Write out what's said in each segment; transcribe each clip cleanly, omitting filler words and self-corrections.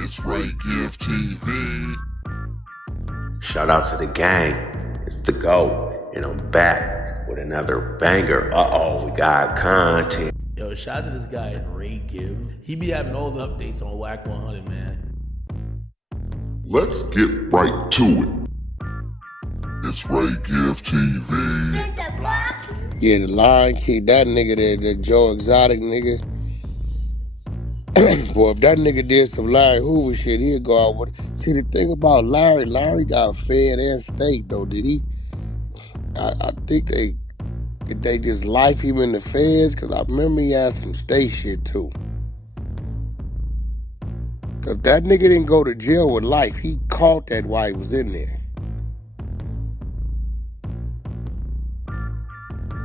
It's Ray Give TV. Shout out to the gang. It's the GOAT. And I'm back with another banger. We got content. Yo, shout out to this guy, Ray Give. He be having all the updates on Wack 100, man. Let's get right to it. It's Ray Give TV. Yeah, the Lion King, that nigga there, that Joe Exotic nigga. Boy, if that nigga did some Larry Hoover shit, he'd go out with it. See, the thing about Larry got fed and state, though, did he? I think they just life him in the feds, because I remember he had some state shit, too. Because that nigga didn't go to jail with life. He caught that while he was in there.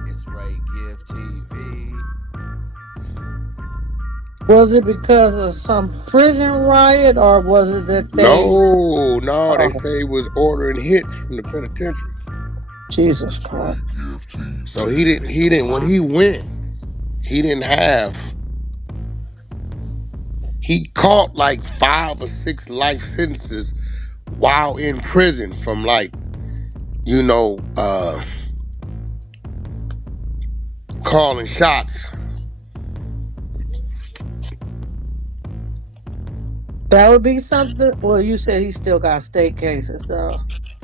It's Ray Give TV. Was it because of some prison riot, or was it that they... No, they say he was ordering hits from the penitentiary. Jesus Christ. So he didn't, when he went, he didn't have, he caught like 5 or 6 life sentences while in prison from like, calling shots. That would be something. Well, you said he still got state cases, so.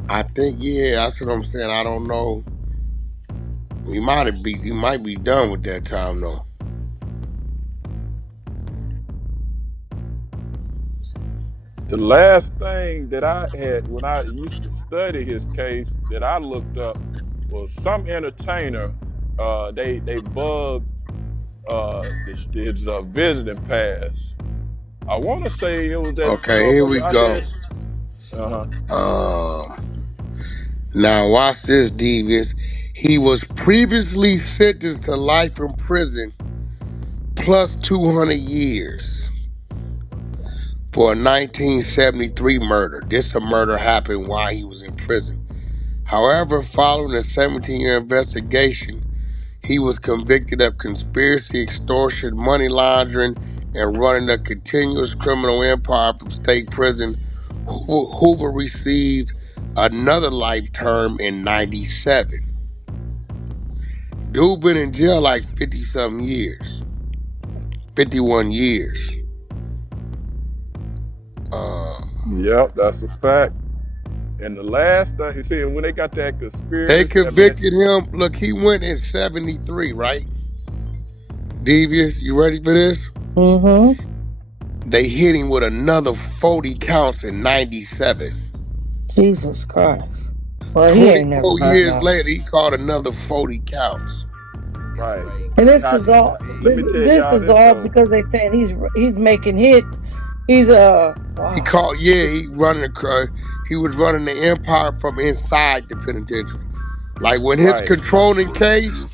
I think, yeah, that's what I'm saying. I don't know. He might be done with that time though. The last thing that I had when I used to study his case that I looked up was some entertainer. They bugged his visiting pass. I want to say it was that. Okay, here we go. Now watch this, Devious. He was previously sentenced to life in prison plus 200 years for a 1973 murder. This murder happened while he was in prison. However, following a 17-year investigation, he was convicted of conspiracy, extortion, money laundering, and running a continuous criminal empire from state prison. Hoover received another life term in 97. Dude been in jail like 50-something years. 51 years. Yep, that's a fact. And the last thing, you see, when they got that conspiracy... They convicted him. Look, he went in 73, right? Devious, you ready for this? Mm-hmm. They hit him with another 40 counts in 97. Jesus Christ. Well, he ain't never 24 years later, he caught another 40 counts. Right. And this is all. This is all because they saying he's making hits. He's wow. He was running the empire from inside the penitentiary. Like when his controlling case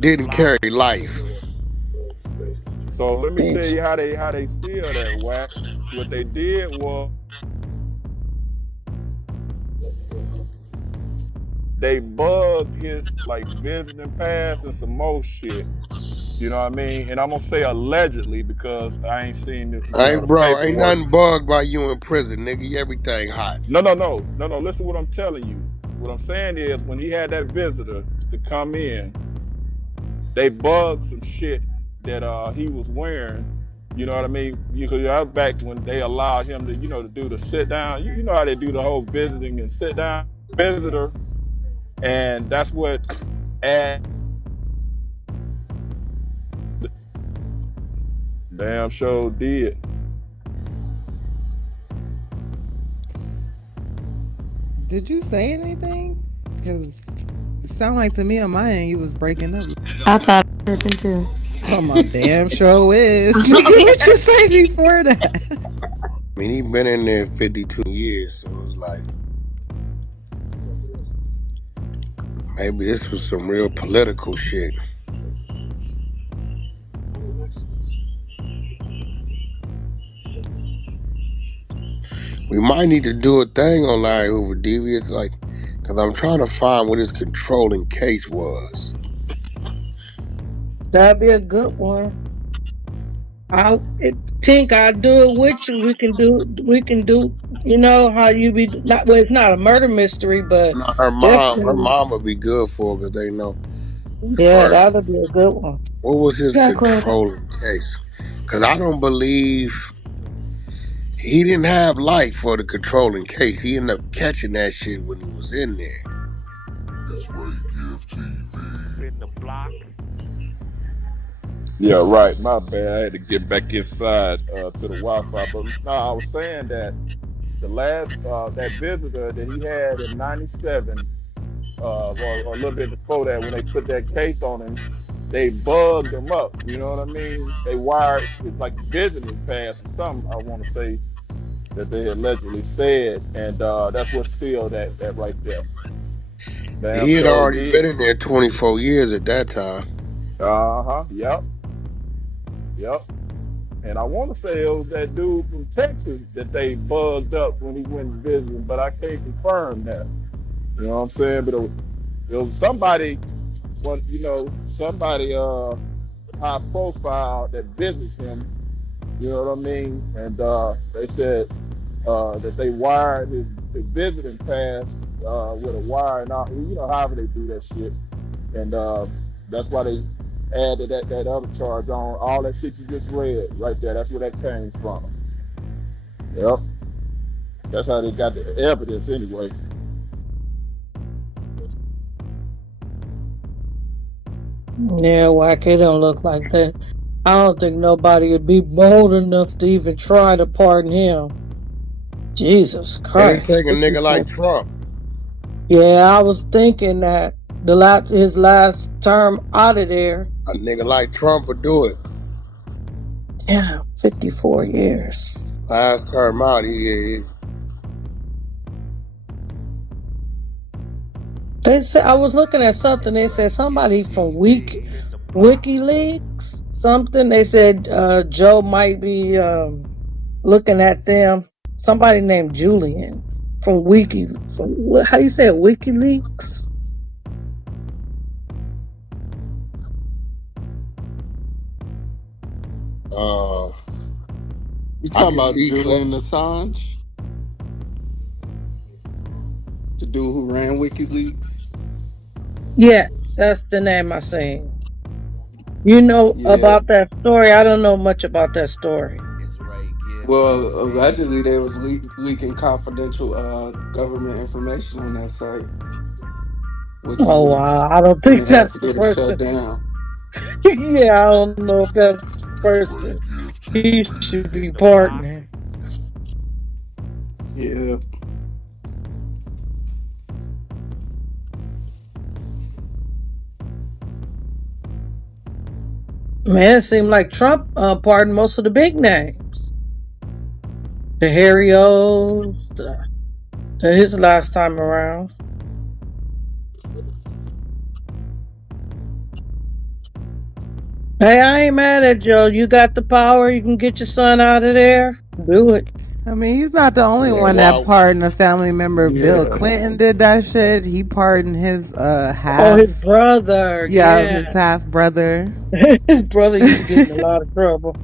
didn't carry life. So let me tell you how they seal that, Wack. What they did was they bugged his like visiting pass and some more shit. You know what I mean? And I'm gonna say allegedly because I ain't seen this. Ain't nothing bugged by you in prison, nigga. Everything hot. No. Listen to what I'm telling you. What I'm saying is when he had that visitor to come in, they bugged some shit that he was wearing. You know what I mean? Because I was back when they allowed him to, to do the sit down. You know how they do the whole visiting and sit down visitor. And that's what damn show did. Did you say anything? Because it sounded like to me on my end you was breaking up. I thought it happened too. Oh, my damn show is. Nigga, what you say before that? I mean, he been in there 52 years, so it was like, maybe this was some real political shit. We might need to do a thing on Larry Hoover, Devious, like, because I'm trying to find what his controlling case was. That'd be a good one. Tink, I'll do it with you. We can do, you know, how you be, not, well, it's not a murder mystery, but No, her definitely, mom would be good for it because they know as yeah, far as that'll be a good one. what was his Yeah, clarify. controlling case. Because I don't believe he didn't have life for the controlling case. He ended up catching that shit when he was in there. It's Ray Gift TV. Yeah, right. My bad. I had to get back inside to the Wi-Fi. But no, I was saying that the last that visitor that he had in '97, or a little bit before that, when they put that case on him, they bugged him up. You know what I mean? They wired it's like visiting pass or something. I want to say that they allegedly said, and that's what sealed that right there. Damn He had sure already did. been in there 24 years at that time. Uh huh. Yep. Yep. And I want to say it was that dude from Texas that they bugged up when he went visiting, but I can't confirm that. You know what I'm saying? But it was somebody, somebody high profile that visits him. You know what I mean? And they said that they wired his visiting pass with a wire, and however they do that shit. And that's why they added that other charge on all that shit you just read right there. That's where that came from. Yep. That's how they got the evidence anyway. Yeah, Wack, it don't look like that. I don't think nobody would be bold enough to even try to pardon him. Jesus And it Christ. take a nigga like Trump. Yeah, I was thinking that his last term out of there. A nigga like Trump would do it. Yeah, 54 years. Last term out, They said I was looking at something. They said somebody from WikiLeaks, something. They said Joe might be looking at them. Somebody named Julian from how you say it, WikiLeaks? uh, You I talking can about see Trump. Julian Assange, the dude who ran WikiLeaks? Yeah, that's the name I seen. You know Yeah. about that story? I don't know much about that story. It's Ray Gift Well, allegedly TV. they was leaking confidential government information on that site, Oh WikiLeaks, wow, I don't and think they had that's to the get it shut person. down. Yeah, I don't know if that's the It's Ray person Gift he should TV. be pardoning. Yeah. Man, it seemed like Trump pardoned most of the big names. The Harry O's, his last time around. Hey, I ain't mad at Joe. You got the power. You can get your son out of there. Do it. I mean, he's not the only Yeah, one that wow. pardoned a family member. Bill Yeah. Clinton did that shit. He pardoned his Oh, half, his brother. yeah, Yeah. his half brother. His brother used to get in a lot of trouble.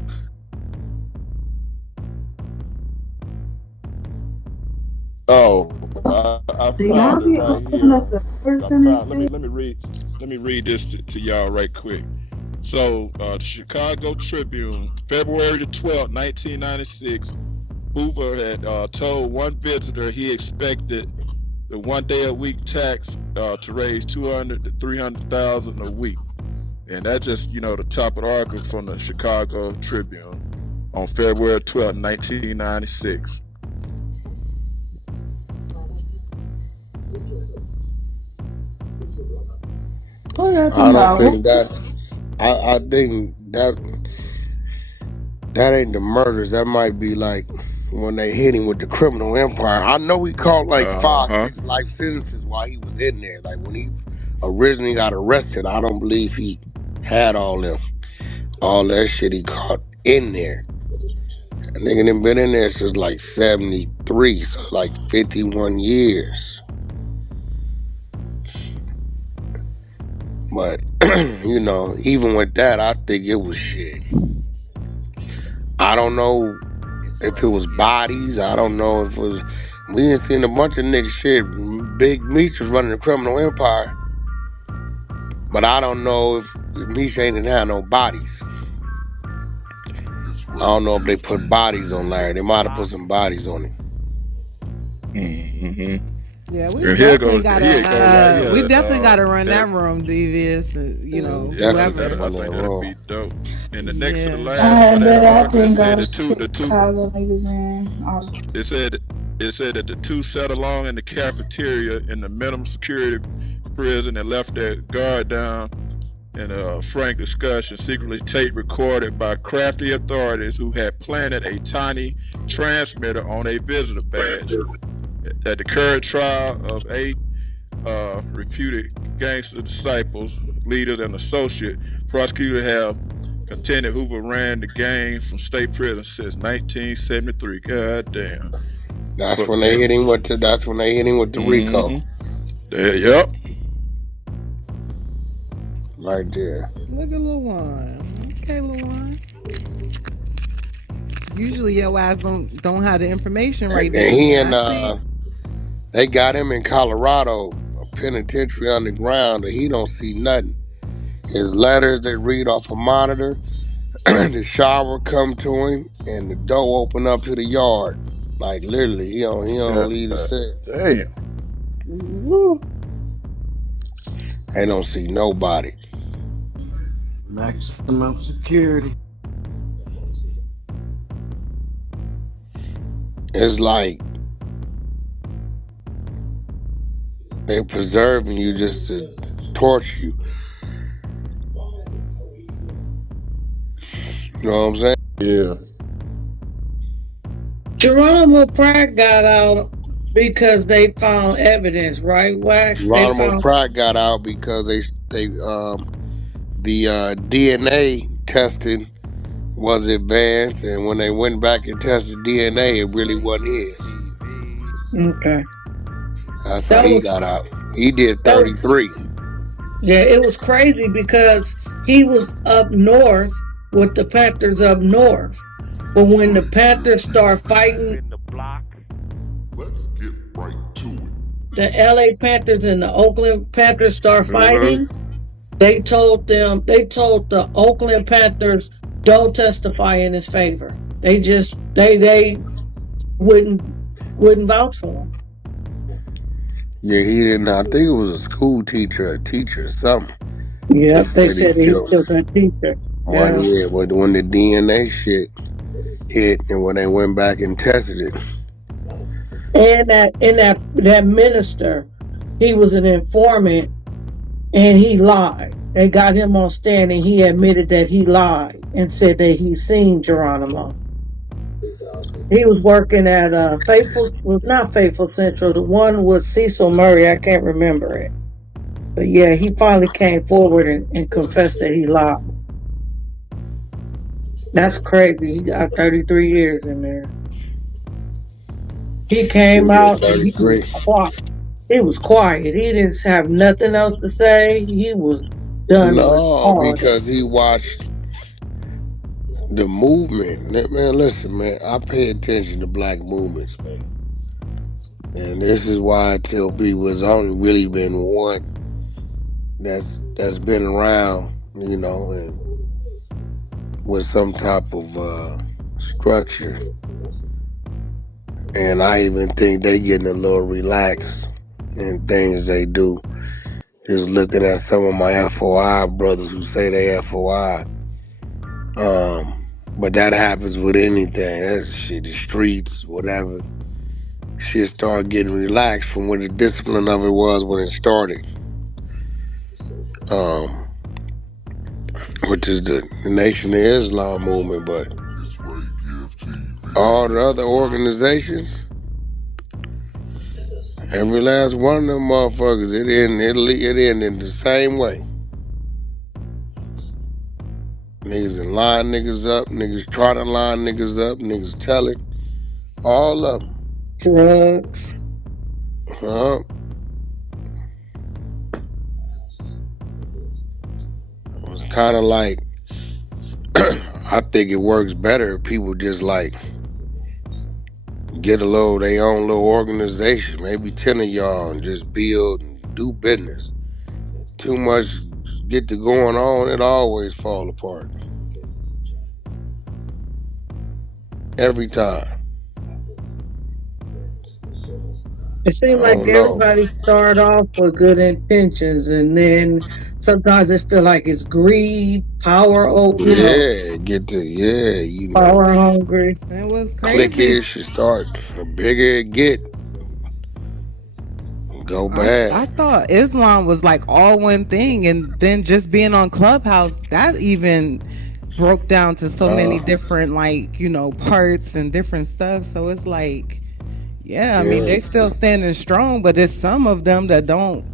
Oh, I Do y'all found it be right opening up here. the doors I and found. Let me shit? let me read. Let me read this to y'all right quick. So, the Chicago Tribune, February the 12th, 1996. Hoover had told one visitor he expected the 1 day a week tax to raise 200 to 300,000 a week, and that just the top of the article from the Chicago Tribune on February 12th, 1996. What y'all talking I don't about? think that. I think that ain't the murders. That might be like when they hit him with the criminal empire. I know he caught like Uh five, huh. 6 life sentences while he was in there. Like when he originally got arrested, I don't believe he had all that shit he caught in there. A nigga done been in there since like 73, so like 51 years. But even with that, I think it was shit. I don't know if it was bodies. I don't know if it was. We didn't seen a bunch of nigga shit. Big Meech was running the criminal empire, but I don't know if Meech ain't had no bodies. I don't know if they put bodies on Larry. They might have put some bodies on him. Mm-hmm. Yeah, we And definitely here go right gotta we here. definitely gotta run That that room, Devious. You know, yeah, Definitely whoever. I run that think that'll room. be dope. And the next to the Yeah. last I part of bet the I article, it think said all the Chicago niggas in. it said it said that the two sat along in the cafeteria in the minimum security prison and left their guard down in a frank discussion, secretly tape recorded by crafty authorities who had planted a tiny transmitter on a visitor badge. At the current trial of 8 reputed gangster disciples, leaders, and associate, prosecutors have contended Hoover ran the gang from state prison since 1973. God damn. That's But when they hit him with the. That's when they hit him with the Rico. yep. Right there. Look at Lil Juan. Okay, Lil Juan. Usually your ass don't have the information right And then, he but and I see. they got him in Colorado, a penitentiary underground, and he don't see nothing. His letters they read off a monitor. The shower come to him, and the door open up to the yard. Like literally, he don't God leave the cell. damn. Woo. They don't see nobody. Maximum security. It's like they're preserving you just to torture you. You know what I'm saying? Yeah. Geronimo Pratt got out because they found evidence, right? Wack. They Geronimo found. Pratt got out because they the DNA testing was advanced, and when they went back and tested DNA, it really wasn't his. Okay. That's how That he was got out. He did that. Was, 33. yeah, it was crazy because he was up north with the Panthers up north, but when the Panthers start fighting Let's get right to it. the LA Panthers and the Oakland Panthers start Mm-hmm. fighting, they told the Oakland Panthers don't testify in his favor. They just they wouldn't vouch for him. Yeah, he didn't. I think it was a school teacher, a teacher, or something. They Yep, they said he said he killed killed that teacher. one Yeah. year, but when the DNA shit hit, and when they went back and tested it, And that minister, he was an informant and he lied. They got him on stand and he admitted that he lied and said that he seen Geronimo. He was working at Faithful, was not Faithful Central. The one was Cecil Murray. I can't remember it. But yeah, he finally came forward and confessed that he lied. That's crazy. He got 33 years in there. He he came did out and he was 33. quiet. He was quiet. He didn't have nothing else to say. He was done with No, all that. because he watched the movement. Man, listen, man, I pay attention to black movements, man. And this is why I tell people it's only really been one that's been around, and with some type of structure. And I even think they getting a little relaxed in things they do. Just looking at some of my FOI brothers who say they FOI. But that happens with anything. That's shit, the streets, whatever. Shit start getting relaxed from what the discipline of it was when it started. Um, which is the Nation of Islam movement, but It's Ray Gift TV. all the other organizations, every last one of them motherfuckers, it ended the same way. Niggas that line niggas up, niggas try to line niggas up, niggas tell it, all of them. Drugs. Huh? It was kind of like, I think it works better if people just like get a little their own little organization, maybe 10 of y'all, and just build and do business. Too much get to going on, it always fall apart. Every time. It I seems like don't know. everybody start off with good intentions, and then sometimes it feel like it's greed, power, Yeah, power hungry. It was crazy. cliquish, it start the bigger it get, go I bad. thought Islam was like all one thing, and then just being on Clubhouse, that even broke down to so many Nah, different parts and different stuff. So it's like, yeah, I mean yeah. they still standing strong, but there's some of them that don't.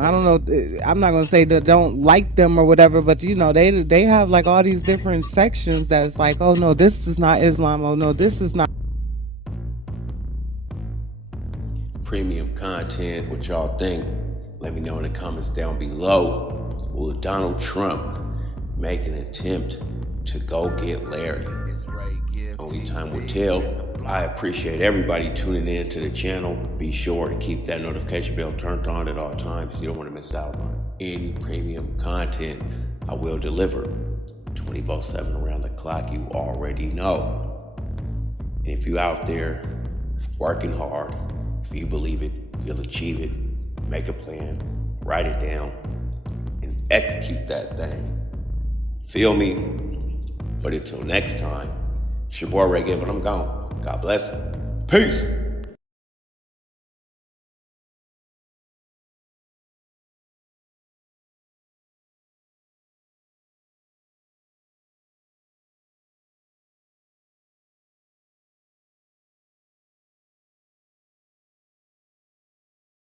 I don't know. I'm not gonna say that don't like them or whatever, but they have like all these different sections that's like, oh no, this is not Islam. Oh no, this is not. Premium content, what y'all think? Let me know in the comments down below. Will Donald Trump make an attempt to go get Larry? Only time will tell. I appreciate everybody tuning in to the channel. Be sure to keep that notification bell turned on at all times. You don't want to miss out on any premium content I will deliver 24/7 around the clock. You already know. And if you out there working hard, if you believe it, you'll achieve it. Make a plan, write it down, and execute that thing. Feel me? But until next time, it's your boy Ray Gibb, and I'm gone. God bless. Peace.